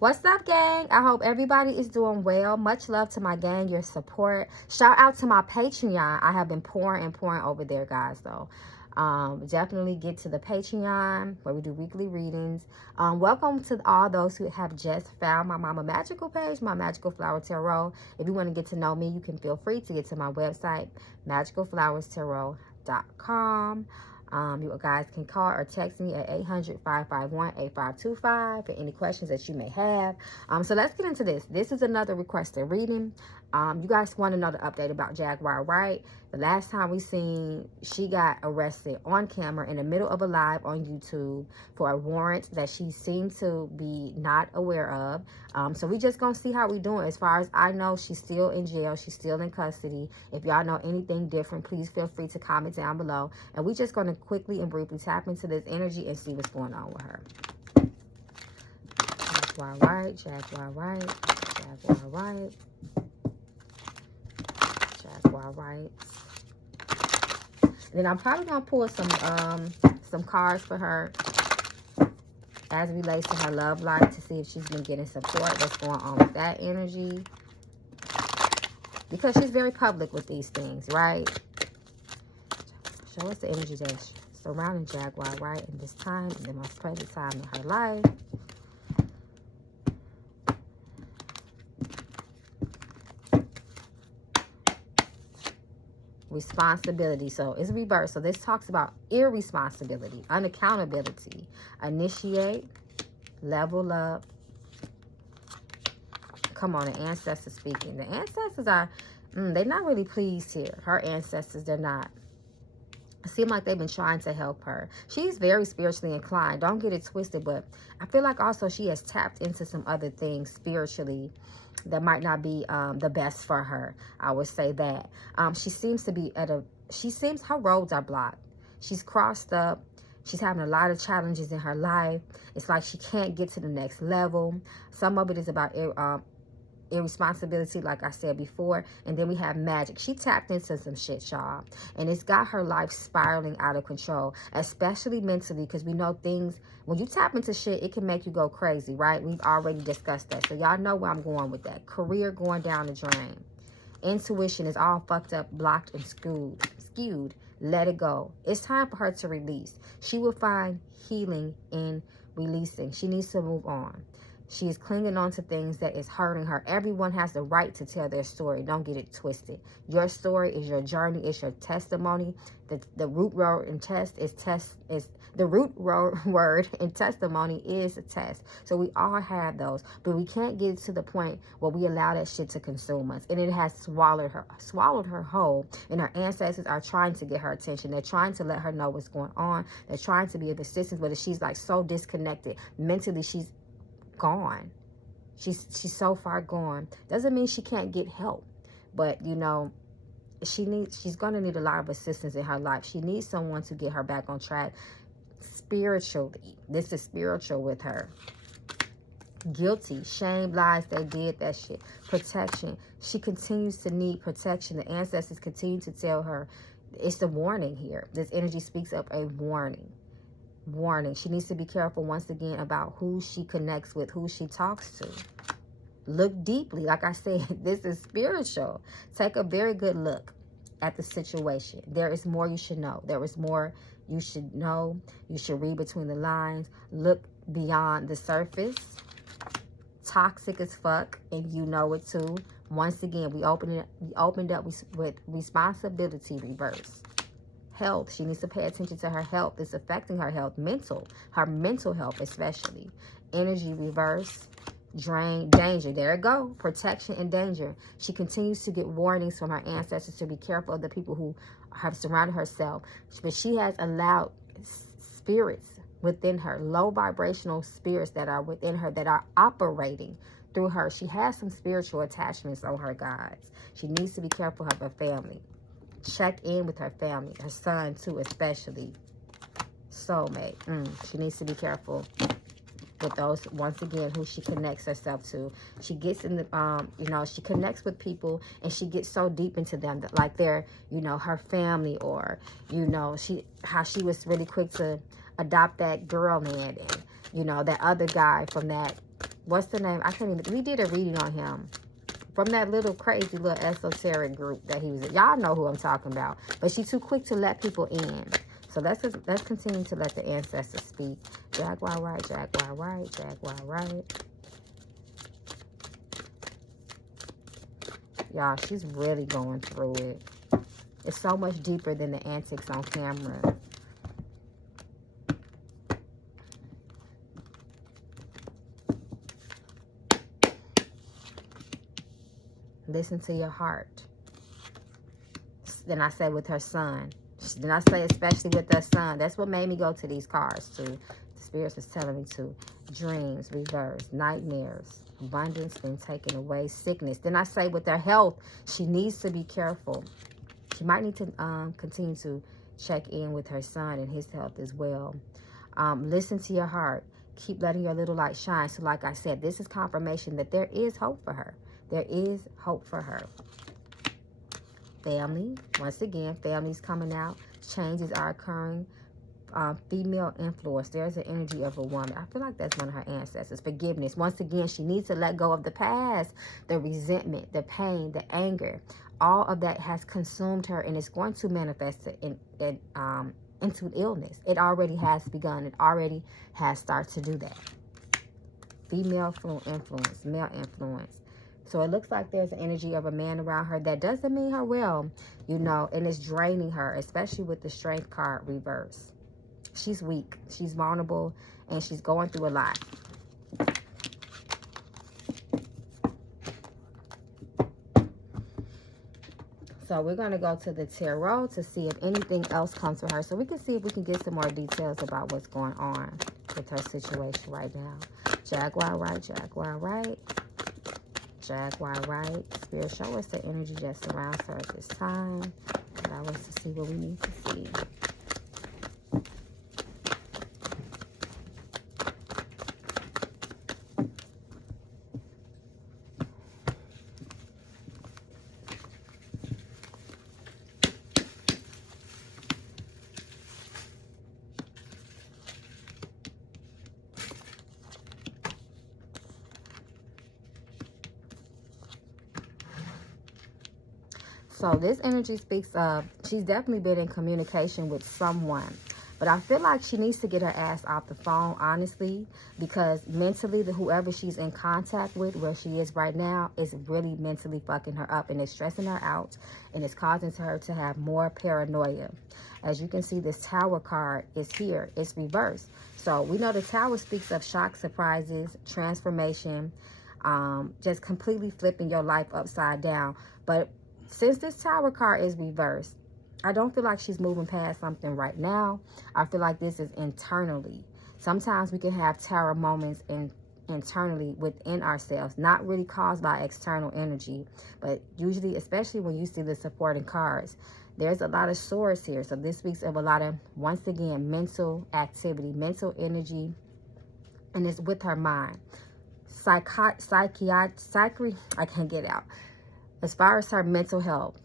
What's up, gang? I hope everybody is doing well. Much love to my gang, your support. Shout out to my Patreon. I have been pouring and pouring over there, guys, though. Definitely get to the Patreon where we do weekly readings. Welcome to all those who have just found my Mama Magical page, my Magical Flower Tarot. If you want to get to know me, you can feel free to get to my website, magicalflowerstarot.com. You guys can call or text me at 800-551-8525 for any questions that you may have. So let's get into this. This is another requested reading. You guys want to know the update about Jaguar, right? The last time we seen, she got arrested on camera in the middle of a live on YouTube for a warrant that she seemed to be not aware of. So we just gonna see how we doing. As far as I know, she's still in jail. She's still in custody. If y'all know anything different, please feel free to comment down below. And we just gonna quickly and briefly tap into this energy and see what's going on with her. Jaguar Wright, Jaguar Wright, Jaguar Wright, Jaguar Wright. And then I'm probably gonna pull some cards for her as it relates to her love life to see if she's been getting support. What's going on with that energy? Because she's very public with these things, right? Show us the energy that's surrounding Jaguar, right? In this time, in the most present time in her life. Responsibility. So it's reverse. So this talks about irresponsibility, unaccountability. Initiate, level up. Come on, the ancestors speaking. The ancestors are, they're not really pleased here. Her ancestors, they're not. It seems like they've been trying to help her. She's very spiritually inclined. Don't get it twisted, but I feel like also she has tapped into some other things spiritually that might not be the best for her. I would say that. She seems to be her roads are blocked. She's crossed up. She's having a lot of challenges in her life. It's like she can't get to the next level. Some of it is about irresponsibility, like I said before. And then we have magic. She tapped into some shit, y'all. And it's got her life spiraling out of control, especially mentally, because we know things, when you tap into shit, it can make you go crazy, right? We've already discussed that. So y'all know where I'm going with that. Career going down the drain. Intuition is all fucked up, blocked, and skewed. Let it go. It's time for her to release. She will find healing in releasing. She needs to move on. She is clinging on to things that is hurting her. Everyone has the right to tell their story. Don't get it twisted. Your story is your journey. It's your testimony. The root word in the root word in testimony is a test. So we all have those, but we can't get to the point where we allow that shit to consume us. And it has swallowed her whole. And her ancestors are trying to get her attention. They're trying to let her know what's going on. They're trying to be of assistance, but she's like so disconnected mentally. She's gone. She's so far gone. Doesn't mean she can't get help, but you know, she's gonna need a lot of assistance in her life. She needs someone to get her back on track spiritually. This is spiritual with her. Guilty, shame, lies, they did that shit. Protection. She continues to need protection. The ancestors continue to tell her. It's the warning here. This energy speaks of a warning. She needs to be careful once again about who she connects with, who she talks to. Look deeply. Like I said, this is spiritual. Take a very good look at the situation. There is more you should know. There is more you should know. You should read between the lines. Look beyond the surface. Toxic as fuck, and you know it too. Once again, we opened up with responsibility reverse. Health. She needs to pay attention to her health. It's affecting her health. Her mental health especially. Energy reverse. Drain. Danger. There it go. Protection and danger. She continues to get warnings from her ancestors to be careful of the people who have surrounded herself. But she has allowed spirits within her, low vibrational spirits that are within her, that are operating through her. She has some spiritual attachments on her, guides. She needs to be careful of her family. Check in with her family, her son too, especially. Soulmate. She needs to be careful with those, once again, who she connects herself to. She gets in the, she connects with people and she gets so deep into them that like they're, her family, or, how she was really quick to adopt that girl man and, that other guy from that What's the name? I can't even. We did a reading on him from that little crazy little esoteric group that he was in. Y'all know who I'm talking about. But she's too quick to let people in. So let's continue to let the ancestors speak. Jaguar right, Jaguar right, Jaguar right. Y'all, she's really going through it. It's so much deeper than the antics on camera. Listen to your heart. Then I said with her son. Then I say especially with her son. That's what made me go to these cards too. The spirits was telling me to. Dreams, reverse, nightmares, abundance being taken away, sickness. Then I say with her health, she needs to be careful. She might need to continue to check in with her son and his health as well. Listen to your heart. Keep letting your little light shine. So like I said, this is confirmation that there is hope for her. There is hope for her. Family. Once again, family's coming out. Changes are occurring. Female influence. There's an energy of a woman. I feel like that's one of her ancestors. Forgiveness. Once again, she needs to let go of the past, the resentment, the pain, the anger. All of that has consumed her, and it's going to manifest into illness. It already has begun. It already has started to do that. Female influence, male influence. So it looks like there's an energy of a man around her that doesn't mean her well, you know, and it's draining her, especially with the strength card reverse. She's weak, she's vulnerable, and she's going through a lot. So we're going to go to the tarot to see if anything else comes for her. So we can see if we can get some more details about what's going on with her situation right now. Jaguar right, Jaguar right. Jaguar right. Spirit, show us the energy that surrounds her at this time. Allow us to see what we need to see. So this energy speaks of, she's definitely been in communication with someone. But I feel like she needs to get her ass off the phone, honestly, because mentally, whoever she's in contact with, where she is right now, is really mentally fucking her up. And it's stressing her out, and it's causing her to have more paranoia. As you can see, this Tower card is here. It's reversed. So we know the Tower speaks of shock, surprises, transformation, just completely flipping your life upside down. But since this Tower card is reversed, I don't feel like she's moving past something right now. I feel like this is internally. Sometimes we can have Tower moments internally within ourselves, not really caused by external energy, but usually, especially when you see the supporting cards, there's a lot of swords here. So this speaks of a lot of, once again, mental activity, mental energy, and it's with her mind. I can't get out. As far as her mental health,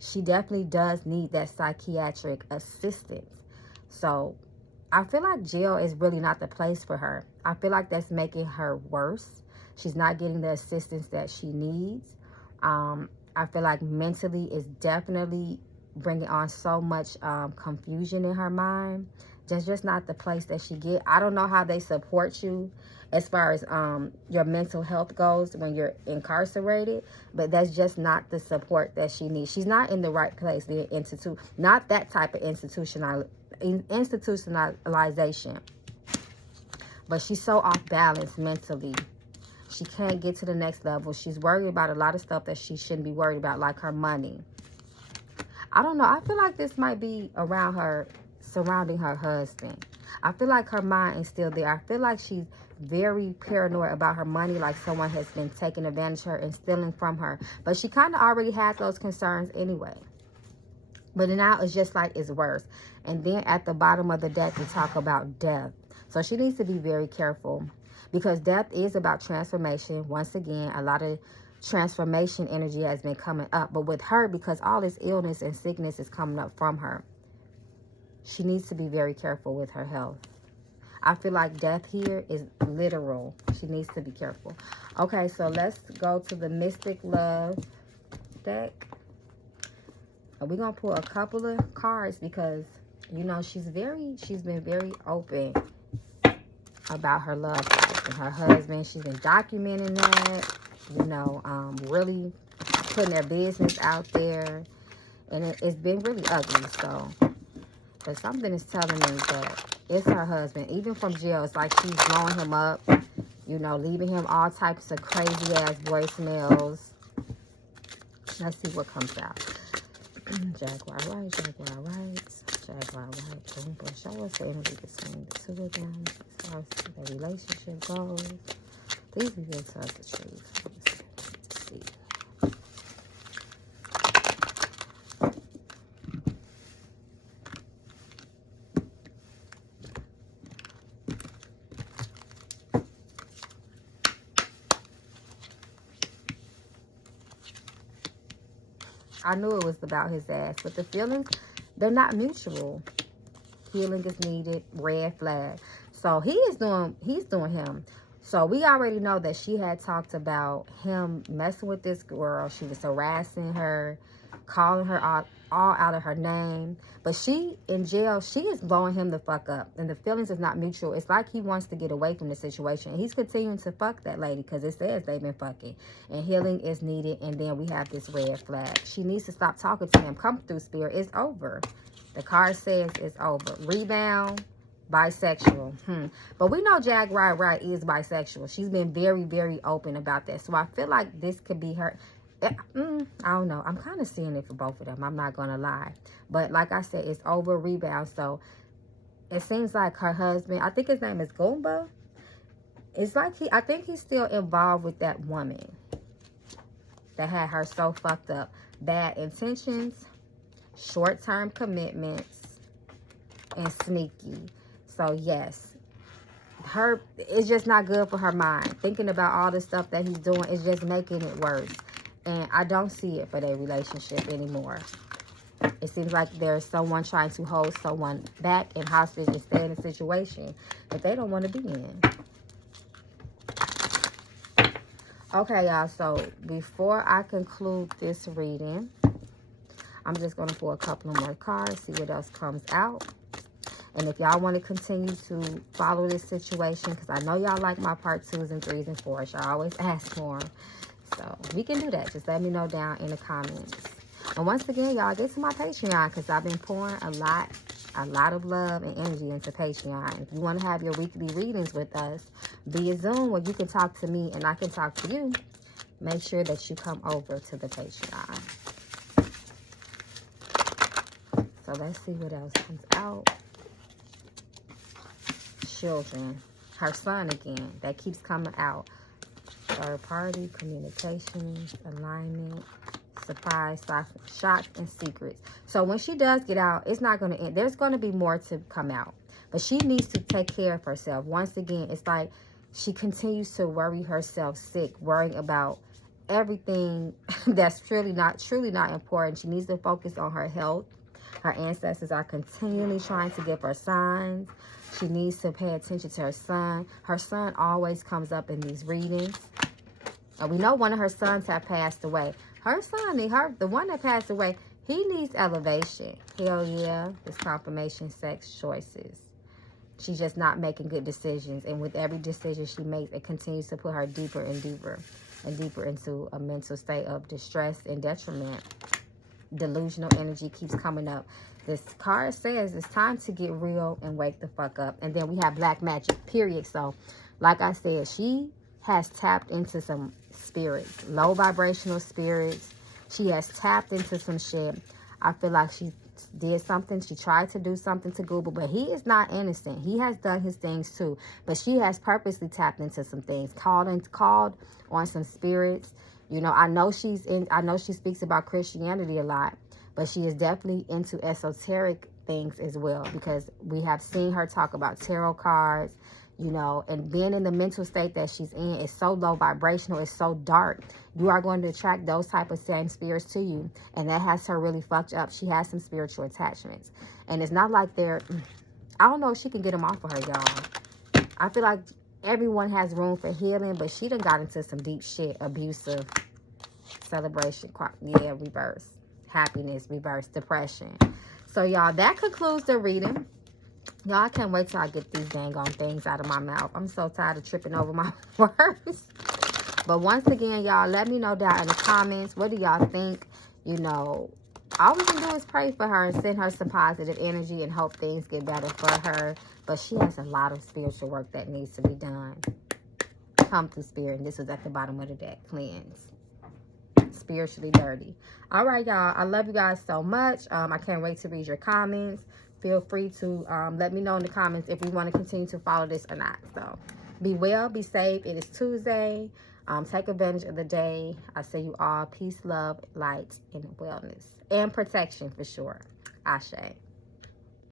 she definitely does need that psychiatric assistance. So I feel like jail is really not the place for her. I feel like that's making her worse. She's not getting the assistance that she needs. I feel like mentally is definitely bringing on so much confusion in her mind. That's just not the place that she get. I don't know how they support you as far as your mental health goes when you're incarcerated, but that's just not the support that she needs. She's not in the right place, the institute, not that type of institutionalization. But she's so off balance mentally. She can't get to the next level. She's worried about a lot of stuff that she shouldn't be worried about, like her money. I don't know. I feel like this might be around her, surrounding her husband. I feel like her mind is still there. I feel like she's very paranoid about her money, like someone has been taking advantage of her and stealing from her. But she kind of already had those concerns anyway. But now it's just like it's worse. And then at the bottom of the deck, we talk about death. So she needs to be very careful, because death is about transformation. Once again, a lot of transformation energy has been coming up. But with her, because all this illness and sickness is coming up from her, she needs to be very careful with her health. I feel like death here is literal. She needs to be careful. Okay, so let's go to the Mystic Love deck. And we're going to pull a couple of cards because, you know, she's been very open about her love life and her husband. She's been documenting that, you know, really putting their business out there. And it's been really ugly, so. But something is telling me that it's her husband. Even from jail, it's like she's blowing him up, you know, leaving him all types of crazy-ass voicemails. Let's see what comes out. Jaguar, right, Jaguar, right. Jaguar, right. Boom, boom. Show us the energy between the two of them as far as the relationship goes. Please reveal to us the truth. Let's see. I knew it was about his ass, but the feelings, they're not mutual. Healing is needed, red flag. So he's doing him. So we already know that she had talked about him messing with this girl. She was harassing her, calling her all out of her name. But she, in jail, she is blowing him the fuck up. And the feelings is not mutual. It's like he wants to get away from the situation. He's continuing to fuck that lady because it says they've been fucking. And healing is needed. And then we have this red flag. She needs to stop talking to him. Come through, Spirit. It's over. The card says it's over. Rebound. Bisexual. But we know Jaguar Wright is bisexual. She's been very, very open about that. So I feel like this could be her. I don't know. I'm kind of seeing it for both of them. I'm not going to lie. But like I said, it's over. Rebound. So it seems like her husband, I think his name is Goomba. It's like I think he's still involved with that woman that had her so fucked up. Bad intentions, short-term commitments, and sneaky. So yes, it's just not good for her mind. Thinking about all the stuff that he's doing is just making it worse. And I don't see it for their relationship anymore. It seems like there's someone trying to hold someone back and hostage and stay in a situation that they don't want to be in. Okay, y'all. So before I conclude this reading, I'm just going to pull a couple of more cards, see what else comes out. And if y'all want to continue to follow this situation, because I know y'all like my part 2s and 3s and 4s. Y'all always ask for them. So we can do that. Just let me know down in the comments. And once again, y'all, get to my Patreon because I've been pouring a lot of love and energy into Patreon. If you want to have your weekly readings with us via Zoom where you can talk to me and I can talk to you, make sure that you come over to the Patreon. So let's see what else comes out. Children. Her son again. That keeps coming out. Third party, communications, alignment, surprise, shock, and secrets. So when she does get out, it's not going to end. There's going to be more to come out. But she needs to take care of herself. Once again, it's like she continues to worry herself sick, worrying about everything that's truly not important. She needs to focus on her health. Her ancestors are continually trying to give her signs. She needs to pay attention to her son. Her son always comes up in these readings. And we know one of her sons have passed away. Her son, the one that passed away, he needs elevation. Hell yeah. This confirmation, sex choices. She's just not making good decisions. And with every decision she makes, it continues to put her deeper and deeper and deeper into a mental state of distress and detriment. Delusional energy keeps coming up. This card says it's time to get real and wake the fuck up. And then we have black magic, period. So, like I said, she has tapped into some spirits, low vibrational spirits. She has tapped into some shit. I feel like she did something. She tried to do something to Google, but he is not innocent. He has done his things too. But she has purposely tapped into some things, called on some spirits. You know, I know she speaks about Christianity a lot, but she is definitely into esoteric things as well, because we have seen her talk about tarot cards, you know, and being in the mental state that she's in is so low vibrational, it's so dark. You are going to attract those type of same spirits to you, and that has her really fucked up. She has some spiritual attachments, and it's not like I don't know if she can get them off of her, y'all. I feel like everyone has room for healing, but she done got into some deep shit. Abusive, celebration, yeah, reverse. Happiness, reverse, depression. So, y'all, that concludes the reading. Y'all, I can't wait till I get these dang on things out of my mouth. I'm so tired of tripping over my words. But once again, y'all, let me know down in the comments. What do y'all think? You know, all we can do is pray for her and send her some positive energy and hope things get better for her. But she has a lot of spiritual work that needs to be done. Come through, Spirit. And this was at the bottom of the deck. Cleanse. Spiritually dirty. All right, y'all. I love you guys so much. I can't wait to read your comments. Feel free to let me know in the comments if we want to continue to follow this or not. So, be well, be safe. It is Tuesday. Take advantage of the day. I say you all peace, love, light, and wellness. And protection for sure. Ashe.